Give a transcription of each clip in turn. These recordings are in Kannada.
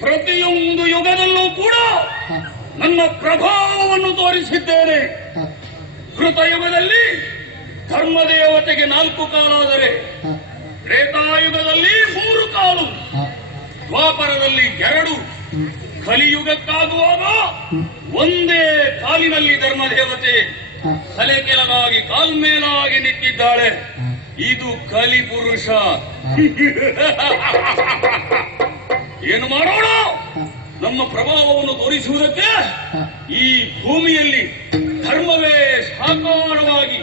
ಪ್ರತಿಯೊಂದು ಯುಗದಲ್ಲೂ ಕೂಡ ನನ್ನ ಪ್ರಭಾವವನ್ನು ತೋರಿಸಿದ್ದೇನೆ. ಕೃತಯುಗದಲ್ಲಿ ಧರ್ಮದೇವತೆಗೆ 4 ಕಾಲಾದರೆ, ತ್ರೇತಾಯುಗದಲ್ಲಿ 3 ಕಾಲು, ದ್ವಾಪರದಲ್ಲಿ 2, ಕಲಿಯುಗಕ್ಕಾಗುವಾಗ ಒಂದೇ ಕಾಲಿನಲ್ಲಿ ಧರ್ಮದೇವತೆ ತಲೆ ಕೆಳಗಾಗಿ ಕಾಲ್ಮೇಲಾಗಿ ನಿಂತಿದ್ದಾಳೆ. ಇದು ಕಲಿಪುರುಷ. ಏನು ಮಾಡೋಣ? ನಮ್ಮ ಪ್ರಭಾವವನ್ನು ತೋರಿಸುವುದಕ್ಕೆ ಈ ಭೂಮಿಯಲ್ಲಿ ಧರ್ಮವೇ ಸಾಕಾರವಾಗಿ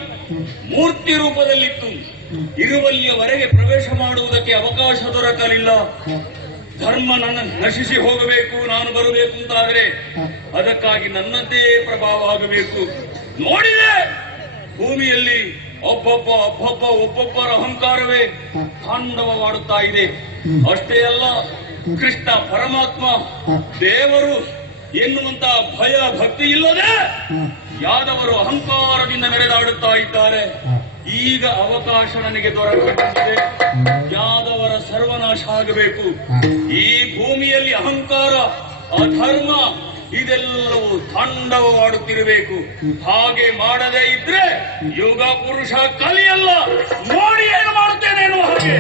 ಮೂರ್ತಿ ರೂಪದಲ್ಲಿತ್ತು. ಇರುವಲ್ಲಿಯವರೆಗೆ ಪ್ರವೇಶ ಮಾಡುವುದಕ್ಕೆ ಅವಕಾಶ ದೊರಕಲಿಲ್ಲ. ಧರ್ಮ ನನ್ನ ನಶಿಸಿ ಹೋಗಬೇಕು, ನಾನು ಬರಬೇಕು ಅಂತಾದರೆ ಅದಕ್ಕಾಗಿ ನನ್ನದೇ ಪ್ರಭಾವ ಆಗಬೇಕು. ನೋಡಿದೆ ಭೂಮಿಯಲ್ಲಿ ಒಬ್ಬೊಬ್ಬರ ಅಹಂಕಾರವೇ ತಾಂಡವವಾಡುತ್ತಾ ಇದೆ. ಅಷ್ಟೇ ಅಲ್ಲ, ಕೃಷ್ಣ ಪರಮಾತ್ಮ ದೇವರು ಎನ್ನುವಂತ ಭಯ ಭಕ್ತಿ ಇಲ್ಲದೆ ಯಾದವರು ಅಹಂಕಾರದಿಂದ ನಡೆದಾಡುತ್ತಾ ಇದ್ದಾರೆ. ಈಗ ಅವಕಾಶ ನನಗೆ ದೊರಕಿದೆ. ಯಾದವರ ಸರ್ವನಾಶ ಆಗಬೇಕು. ಈ ಭೂಮಿಯಲ್ಲಿ ಅಹಂಕಾರ, ಅಧರ್ಮ ಇದೆಲ್ಲವೂ ತಾಂಡವವಾಡುತ್ತಿರಬೇಕು. ಹಾಗೆ ಮಾಡದೇ ಇದ್ರೆ ಯುಗ ಪುರುಷ ಕಲಿಯಲ್ಲ. ನೋಡಿ ಏನು ಮಾಡುತ್ತೇನೆ ಎನ್ನುವ ಹಾಗೆ.